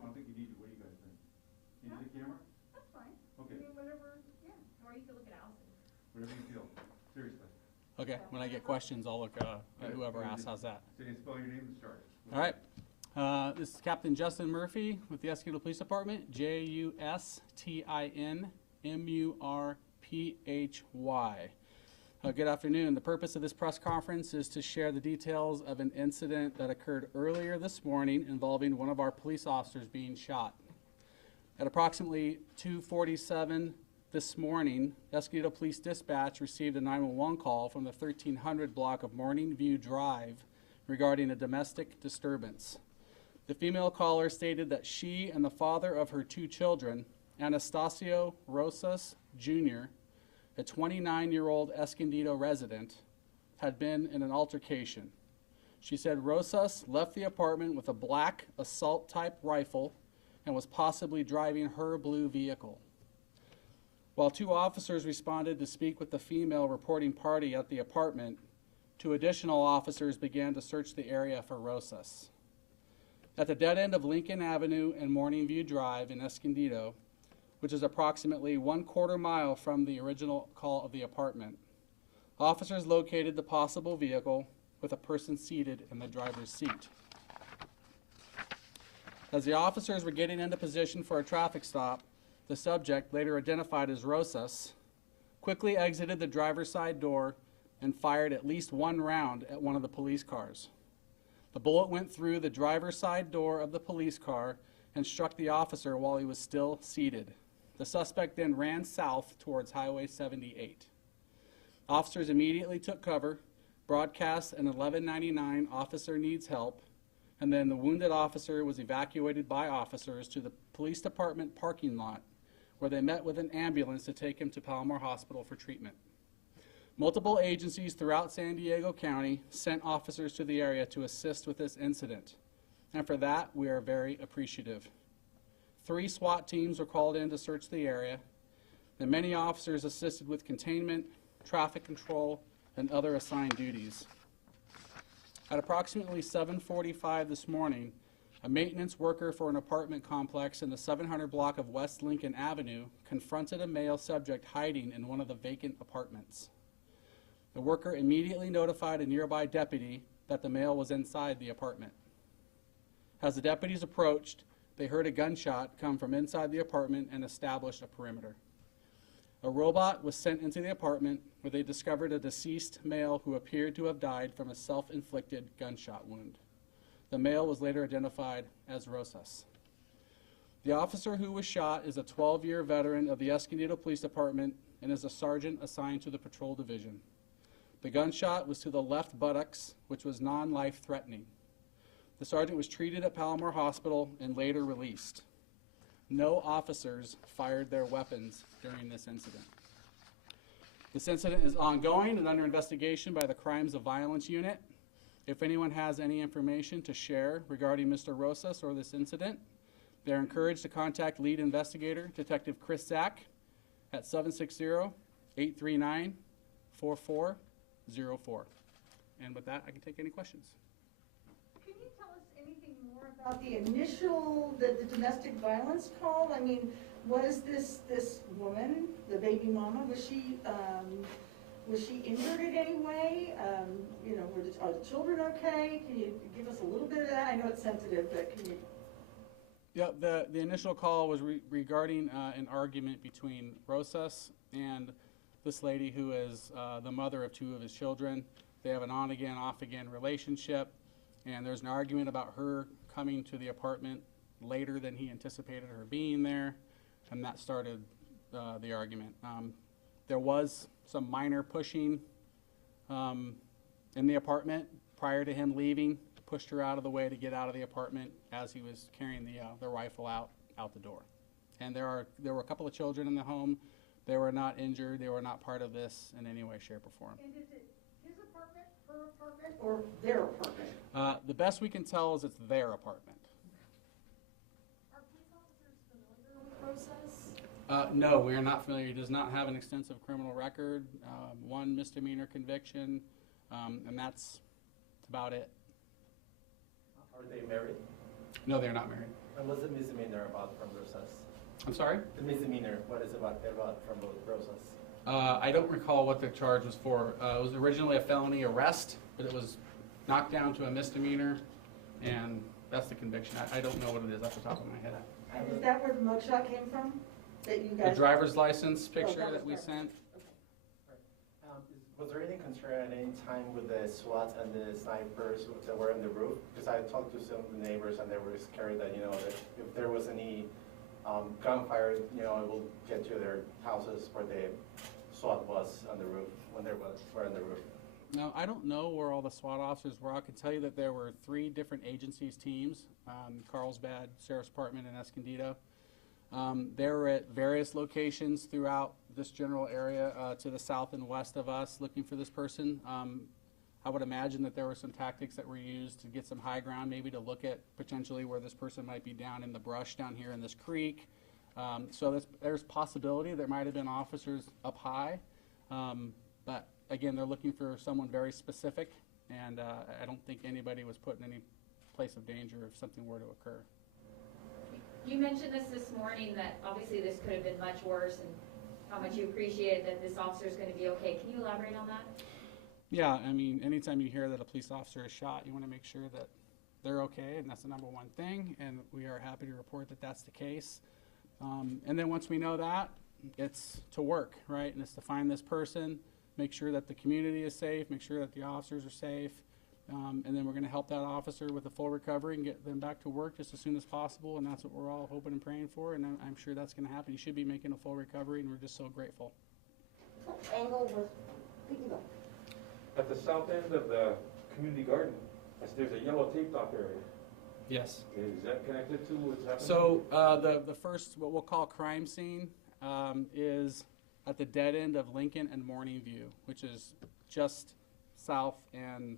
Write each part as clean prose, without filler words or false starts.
don't think you need to. What do you guys think? Into the camera? That's fine. Okay. I mean, whatever, yeah. Or you can look at Allison. Whatever you feel. Seriously. Okay, when I get questions, I'll look at whoever asks. How's that? Say and spell your name and start. All right. This is Captain Justin Murphy with the Escondido Police Department. JUSTINMURPHY. Good afternoon. The purpose of this press conference is to share the details of an incident that occurred earlier this morning involving one of our police officers being shot. At approximately 2:47 this morning, Escondido Police Dispatch received a 911 call from the 1300 block of Morning View Drive regarding a domestic disturbance. The female caller stated that she and the father of her two children, Anastasio Rosas Jr., a 29-year-old Escondido resident, had been in an altercation. She said Rosas left the apartment with a black assault-type rifle and was possibly driving her blue vehicle. While two officers responded to speak with the female reporting party at the apartment, two additional officers began to search the area for Rosas. At the dead end of Lincoln Avenue and Morning View Drive in Escondido, which is approximately 1/4 mile from the original call of the apartment, officers located the possible vehicle with a person seated in the driver's seat. As the officers were getting into position for a traffic stop, the subject, later identified as Rosas, quickly exited the driver's side door and fired at least one round at one of the police cars. The bullet went through the driver's side door of the police car and struck the officer while he was still seated. The suspect then ran south towards Highway 78. Officers immediately took cover, broadcast an 1199 officer needs help, and then the wounded officer was evacuated by officers to the police department parking lot, where they met with an ambulance to take him to Palomar Hospital for treatment. Multiple agencies throughout San Diego County sent officers to the area to assist with this incident, and for that we are very appreciative. 3 SWAT teams were called in to search the area, and many officers assisted with containment, traffic control, and other assigned duties. At approximately 7:45 this morning, a maintenance worker for an apartment complex in the 700 block of West Lincoln Avenue confronted a male subject hiding in one of the vacant apartments. The worker immediately notified a nearby deputy that the male was inside the apartment. As the deputies approached, they heard a gunshot come from inside the apartment and established a perimeter. A robot was sent into the apartment where they discovered a deceased male who appeared to have died from a self-inflicted gunshot wound. The male was later identified as Rosas. The officer who was shot is a 12-year veteran of the Escondido Police Department and is a sergeant assigned to the patrol division. The gunshot was to the left buttocks, which was non-life-threatening. The sergeant was treated at Palomar Hospital and later released. No officers fired their weapons during this incident. This incident is ongoing and under investigation by the Crimes of Violence Unit. If anyone has any information to share regarding Mr. Rosas or this incident, they're encouraged to contact lead investigator, Detective Chris Zack, at 760-839-4404. And with that, I can take any questions. Can you tell us anything more about the initial, the domestic violence call? I mean, was this woman, the baby mama, was she injured in any way? You know, are the children okay? Can you give us a little bit of that? I know it's sensitive, but can you? Yeah, the initial call was regarding an argument between Rosas and this lady who is the mother of 2 of his children. They have an on-again, off-again relationship, and there's an argument about her coming to the apartment later than he anticipated her being there, and that started the argument. There was some minor pushing in the apartment prior to him leaving, pushed her out of the way to get out of the apartment as he was carrying the rifle out the door. And there were a couple of children in the home. They were not injured. They were not part of this in any way, shape, or form. And is it his apartment, her apartment, or their apartment? The best we can tell is it's their apartment. Are police officers familiar with Rosas? No, we are not familiar. He does not have an extensive criminal record, 1 misdemeanor conviction, and that's about it. Are they married? No, they're not married. And what's the misdemeanor about from Rosas? I'm sorry? The misdemeanor, what is about from Rosas? I don't recall what the charge was for. It was originally a felony arrest, but it was knocked down to a misdemeanor, and that's the conviction. I don't know what it is off the top of my head. And is that where the mugshot came from? That you The guys? driver's license picture that was that we driver's sent, Was there any concern at any time with the SWAT and the snipers that were on the roof? Because I talked to some of the neighbors and they were scared that, that if there was any gunfire, it will get to their houses where the SWAT was on the roof, when they were on the roof. Now, I don't know where all the SWAT officers were. I can tell you that there were 3 different agencies' teams, Carlsbad, Sheriff's Department, and Escondido. They were at various locations throughout this general area to the south and west of us looking for this person. I would imagine that there were some tactics that were used to get some high ground, maybe to look at potentially where this person might be down in the brush down here in this creek. So there's possibility there might have been officers up high, but again, they're looking for someone very specific, and I don't think anybody was put in any place of danger if something were to occur. You mentioned this morning that obviously this could have been much worse, and how much you appreciated that this officer is going to be okay. Can you elaborate on that? Yeah, I mean, anytime you hear that a police officer is shot, you want to make sure that they're okay, and that's the number one thing, and we are happy to report that that's the case. And then once we know that, it's to work, right? And it's to find this person, make sure that the community is safe, make sure that the officers are safe, and then we're going to help that officer with a full recovery and get them back to work just as soon as possible, and that's what we're all hoping and praying for, and I'm sure that's going to happen. He should be making a full recovery, and we're just so grateful. What angle was thinking of? At the south end of the community garden, there's a yellow taped off area. Yes. Is that connected to what's happening? So the first, what we'll call crime scene, is at the dead end of Lincoln and Morning View, which is just south and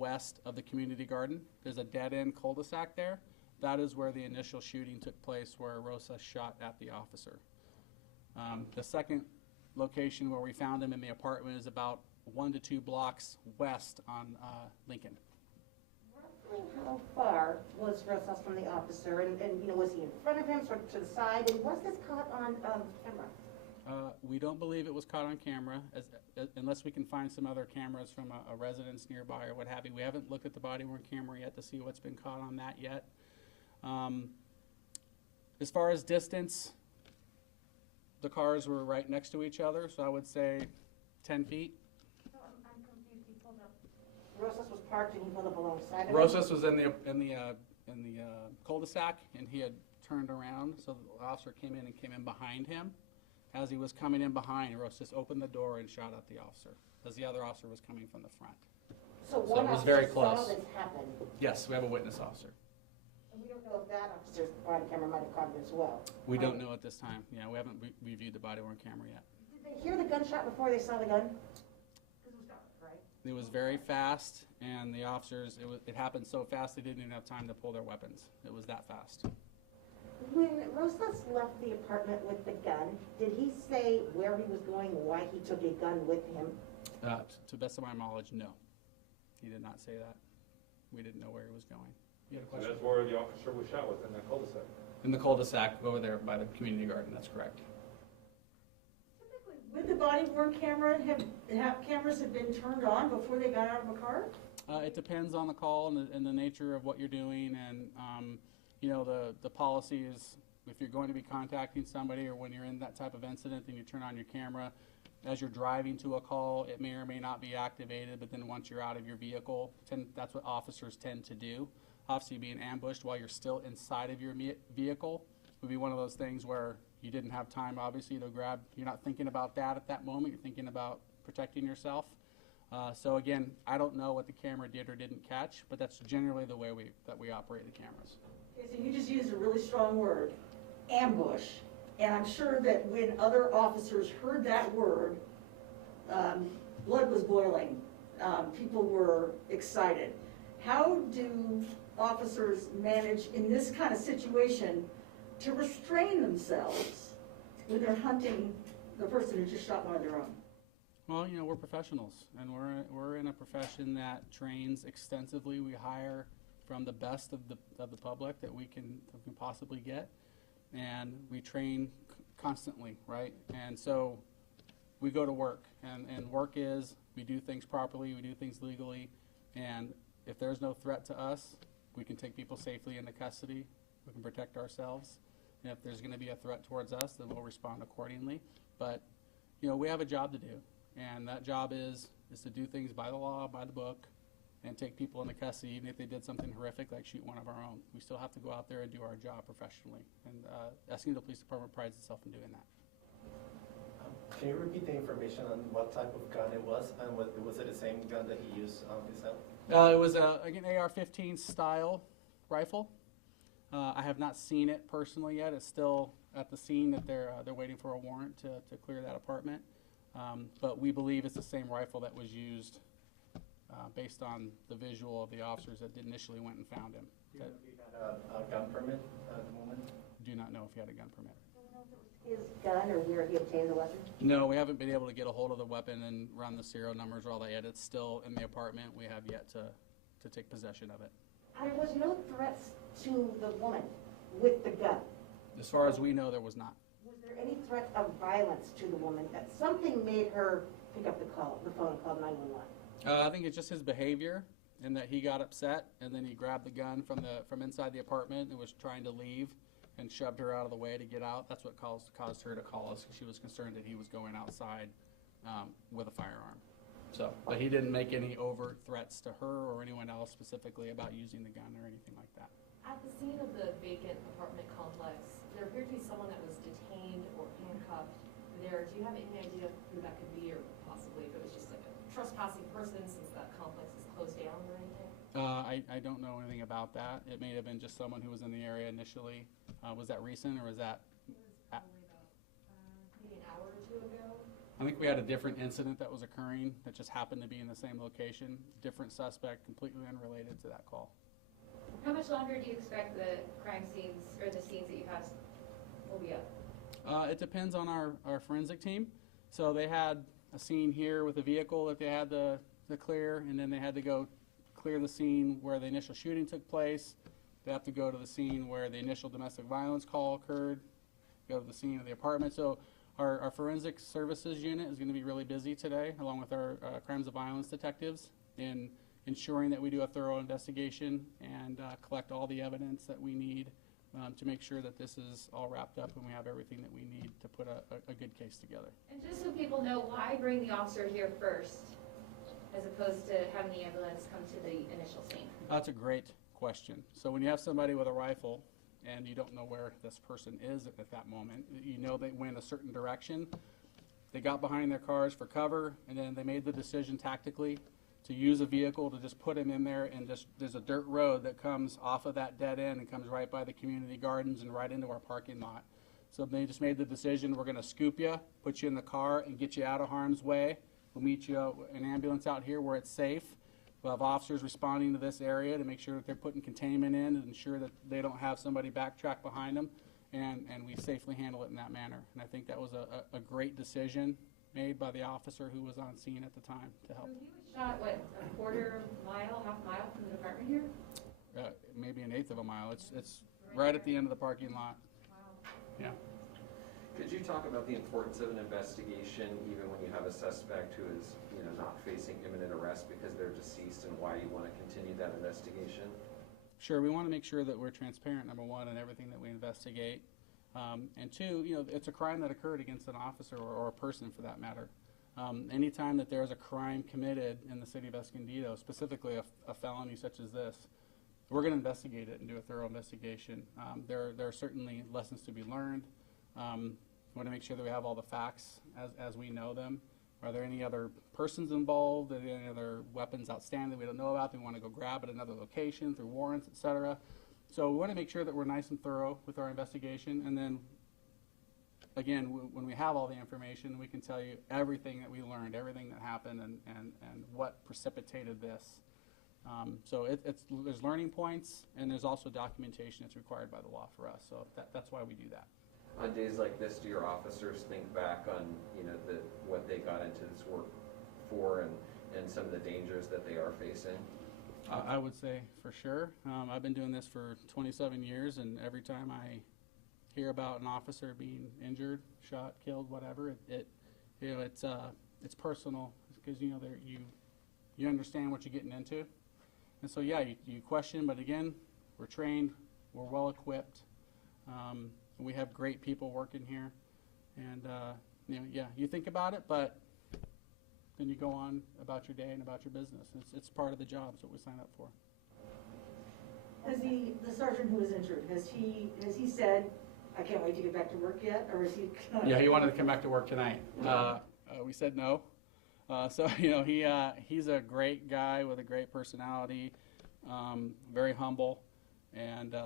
west of the community garden. There's a dead end cul-de-sac there. That is where the initial shooting took place, where Rosas shot at the officer. The second location where we found him in the apartment is about 1 to 2 blocks west on Lincoln. Roughly how far was Rosas from the officer, and was he in front of him, sort of to the side, and was this caught on camera? We don't believe it was caught on camera, unless we can find some other cameras from a residence nearby or what have you. We haven't looked at the body-worn camera yet to see what's been caught on that yet. As far as distance, the cars were right next to each other, so I would say 10 feet. So I'm confused, he pulled up. Rosas was parked and he pulled up alongside of him? Rosas was in the cul-de-sac, and he had turned around, so the officer came in behind him. As he was coming in behind, Rosas opened the door and shot at the officer, as the other officer was coming from the front. So So one it was officer very saw close. this happen, Yes, we have a witness officer. and we don't know if that officer's body camera might have caught it as well. We don't know at this time. Yeah, we haven't reviewed the body-worn camera yet. Did they hear the gunshot before they saw the gun? Because it was dark, right? It was very fast, and the officers, it happened so fast they didn't even have time to pull their weapons. It was that fast. When Rosas left the apartment with the gun, did he say where he was going, why he took a gun with him? To the best of my knowledge, no. He did not say that. We didn't know where he was going. You had a So question? that's where the officer was shot with, in that cul-de-sac. In the cul-de-sac over there by the community garden, that's correct. Typically, would the body-worn camera cameras have been turned on before they got out of a car? It depends on the call and the nature of what you're doing, and the policy is if you're going to be contacting somebody or when you're in that type of incident, then you turn on your camera. As you're driving to a call, it may or may not be activated, but then once you're out of your vehicle, that's what officers tend to do. Obviously, being ambushed while you're still inside of your vehicle would be one of those things where you didn't have time, obviously, to grab. You're not thinking about that at that moment. You're thinking about protecting yourself. So again, I don't know what the camera did or didn't catch, but that's generally the way that we operate the cameras. Okay, so you just used a really strong word, ambush. And I'm sure that when other officers heard that word, blood was boiling. People were excited. How do officers manage in this kind of situation to restrain themselves when they're hunting the person who just shot one of their own? Well, we're professionals, and we're in a profession that trains extensively. We hire from the best of the public that we can possibly get, and we train constantly, right? And so we go to work, and work is we do things properly, we do things legally, and if there's no threat to us, we can take people safely into custody, we can protect ourselves, and if there's going to be a threat towards us, then we'll respond accordingly. But you know, we have a job to do, and that job is to do things by the law, by the book, and take people into custody, even if they did something horrific like shoot one of our own. We still have to go out there and do our job professionally, and Escondido Police Department prides itself in doing that. Can you repeat the information on what type of gun it was, and was it the same gun that he used himself? It was an AR-15 style rifle. I have not seen it personally yet. It's still at the scene that they're waiting for a warrant to clear that apartment. But we believe it's the same rifle that was used based on the visual of the officers that initially went and found him. Do you know if he had a gun permit at the moment? Do not know if he had a gun permit. His gun or where he obtained the weapon? No, we haven't been able to get a hold of the weapon and run the serial numbers or all that yet. It's still in the apartment. We have yet to take possession of it. There was no threats to the woman with the gun. As far as we know, there was not. Was there any threat of violence to the woman? That something made her pick up the phone and call 911? I think it's just his behavior, and that he got upset, and then he grabbed the gun from inside the apartment and was trying to leave, and shoved her out of the way to get out. That's what caused her to call us. She was concerned that he was going outside with a firearm. So, but he didn't make any overt threats to her or anyone else specifically about using the gun or anything like that. At the scene of the vacant apartment complex, there appeared to be someone that was detained or handcuffed there. Do you have any idea who that could be, or possibly if it was just like a trespassing person since that complex is closed down or anything? I don't know anything about that. It may have been just someone who was in the area initially. Was that recent, or was that? It was probably about maybe an hour or two ago. I think we had a different incident that was occurring that just happened to be in the same location. Different suspect, completely unrelated to that call. How much longer do you expect the crime scenes, or the scenes that you have will be up? It depends on our forensic team. So they had a scene here with a vehicle that they had to clear, and then they had to go clear the scene where the initial shooting took place. They have to go to the scene where the initial domestic violence call occurred, go to the scene of the apartment. So our forensic services unit is going to be really busy today, along with our crimes of violence detectives, in ensuring that we do a thorough investigation and collect all the evidence that we need to make sure that this is all wrapped up and we have everything that we need to put a good case together. And just so people know, why bring the officer here first, as opposed to having the ambulance come to the initial scene? That's a great question. So when you have somebody with a rifle and you don't know where this person is at that moment, you know they went a certain direction. They got behind their cars for cover, and then they made the decision tactically to use a vehicle to just put him in there, and just there's a dirt road that comes off of that dead end and comes right by the community gardens and right into our parking lot. So they just made the decision, we're going to scoop you, put you in the car, and get you out of harm's way. We'll meet you an ambulance out here where it's safe. We'll have officers responding to this area to make sure that they're putting containment in and ensure that they don't have somebody backtrack behind them, and we safely handle it in that manner. And I think that was a great decision made by the officer who was on scene at the time to help. So he was shot, what, a quarter mile, half mile from the department here? Maybe an eighth of a mile. It's right at the end of the parking lot. Wow. Yeah. Could you talk about the importance of an investigation, even when you have a suspect who is, not facing imminent arrest because they're deceased, and why you want to continue that investigation? Sure. We want to make sure that we're transparent, number one, in everything that we investigate. And two, it's a crime that occurred against an officer or a person for that matter. Anytime that there is a crime committed in the city of Escondido, specifically a felony such as this, we're going to investigate it and do a thorough investigation. There are certainly lessons to be learned. We want to make sure that we have all the facts as we know them. Are there any other persons involved? Are there any other weapons outstanding that we don't know about that we want to go grab at another location through warrants, et cetera? So we want to make sure that we're nice and thorough with our investigation. And then, again, when we have all the information, we can tell you everything that we learned, everything that happened, and what precipitated this. So there's learning points, and there's also documentation that's required by the law for us. So that's why we do that. On days like this, do your officers think back on, what they got into this work for, and some of the dangers that they are facing? I would say for sure. I've been doing this for 27 years, and every time I hear about an officer being injured, shot, killed, whatever, it's personal because you understand what you're getting into, and so yeah, you question, but again, we're trained, we're well equipped, we have great people working here, and you think about it, but then you go on about your day and about your business. It's part of the job. It's what we sign up for. Has the sergeant who was injured, has he said, I can't wait to get back to work yet, or is he? Yeah, he wanted to come back to work tonight. We said no. So he's a great guy with a great personality, very humble, and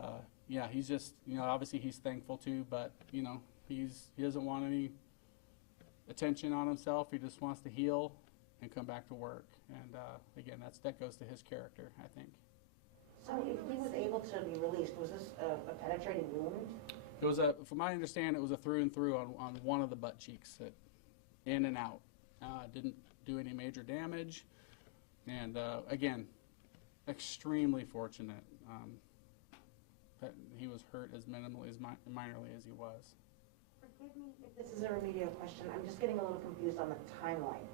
he's just obviously he's thankful too, but he doesn't want any attention on himself. He just wants to heal and come back to work, and again, that goes to his character, I think. So if he was able to be released, was this a penetrating wound? It was from my understanding, it was a through and through on one of the butt cheeks, in and out. Didn't do any major damage, and again, extremely fortunate that he was hurt as minimally, as minorly as he was. Forgive me if this is a remedial question. I'm just getting a little confused on the timeline.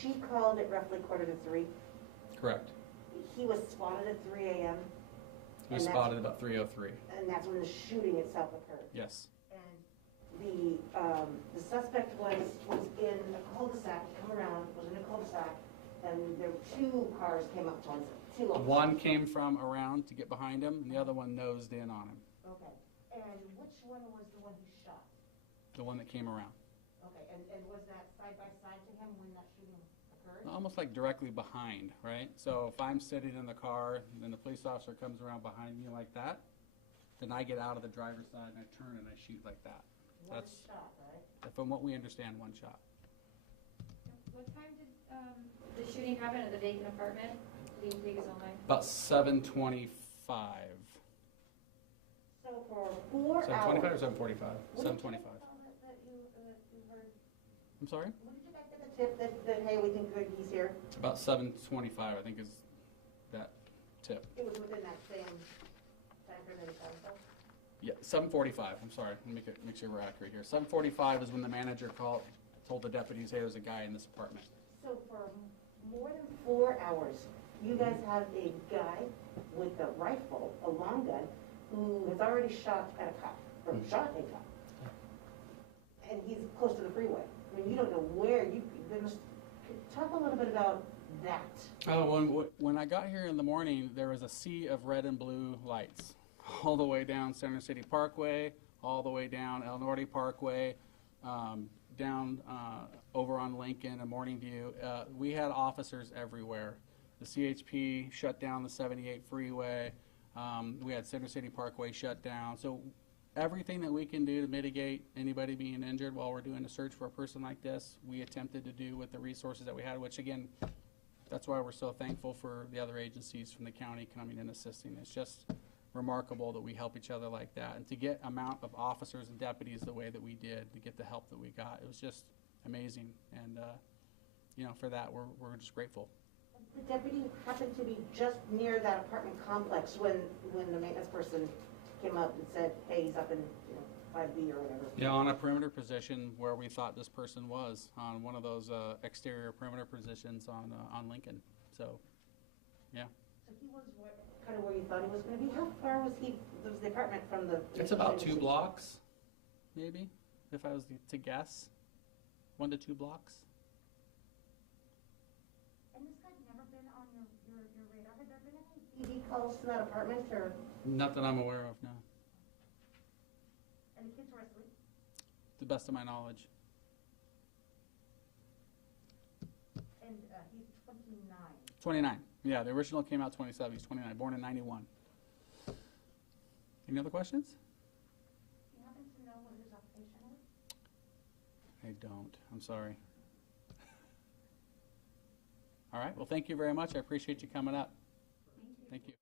She called at roughly 2:45. Correct. He was spotted at 3 a.m. He was spotted about 3:03. And that's when the shooting itself occurred. Yes. And the suspect was in a cul-de-sac, come around, was in a cul-de-sac, and there were two cars came up towards him. Two of them. One came from around to get behind him, and the other one nosed in on him. Okay. And which one was the one who shot? The one that came around. Okay. And was that side by side to him when that shooting occurred? Almost like directly behind, right? So if I'm sitting in the car and then the police officer comes around behind me like that, then I get out of the driver's side and I turn and I shoot like that. One That's shot, right? from what we understand, one shot. What time did the shooting happen at the vacant apartment? Did he take his own life? About 7:25. So for 4 hours. 7:25 or 7:45? What did you 7:25. that you heard? I'm sorry? When did you guys get the tip that hey, we think that he's here? About 7:25, I think, is that tip. It was within that same time frame that he shot himself? Yeah, 7:45. I'm sorry. Let me make sure we're accurate here. 7:45 is when the manager told the deputies, hey, there's a guy in this apartment. So for more than 4 hours, you guys have a guy with a rifle, a long gun, who has already shot at a cop, or shot a cop. And he's close to the freeway. I mean, you don't know where talk a little bit about that. Oh, when I got here in the morning, there was a sea of red and blue lights all the way down Center City Parkway, all the way down El Norte Parkway, down over on Lincoln and Morning View. We had officers everywhere. The CHP shut down the 78 freeway. We had Center City Parkway shut down. So everything that we can do to mitigate anybody being injured while we're doing a search for a person like this, we attempted to do with the resources that we had, which again, that's why we're so thankful for the other agencies from the county coming and assisting. It's just remarkable that we help each other like that. And to get amount of officers and deputies the way that we did, to get the help that we got, it was just amazing. And for that, we're just grateful. The deputy happened to be just near that apartment complex when the maintenance person came up and said, hey, he's up in 5B or whatever. Yeah, on a perimeter position where we thought this person was, on one of those exterior perimeter positions on Lincoln. So, yeah. So he was kind of where you thought he was going to be. How far was the apartment from the... It's about 2 blocks, maybe, if I was to guess. 1 to 2 blocks. And this guy's never been on your radar? Have there been any ED calls to that apartment or... Not that I'm aware of, no. And the kids were asleep? To the best of my knowledge. And he's 29. 29. Yeah, the original came out 27. He's 29, born in 91. Any other questions? Do you happen to know what his occupation was? I don't. I'm sorry. All right. Well, thank you very much. I appreciate you coming up. Thank you.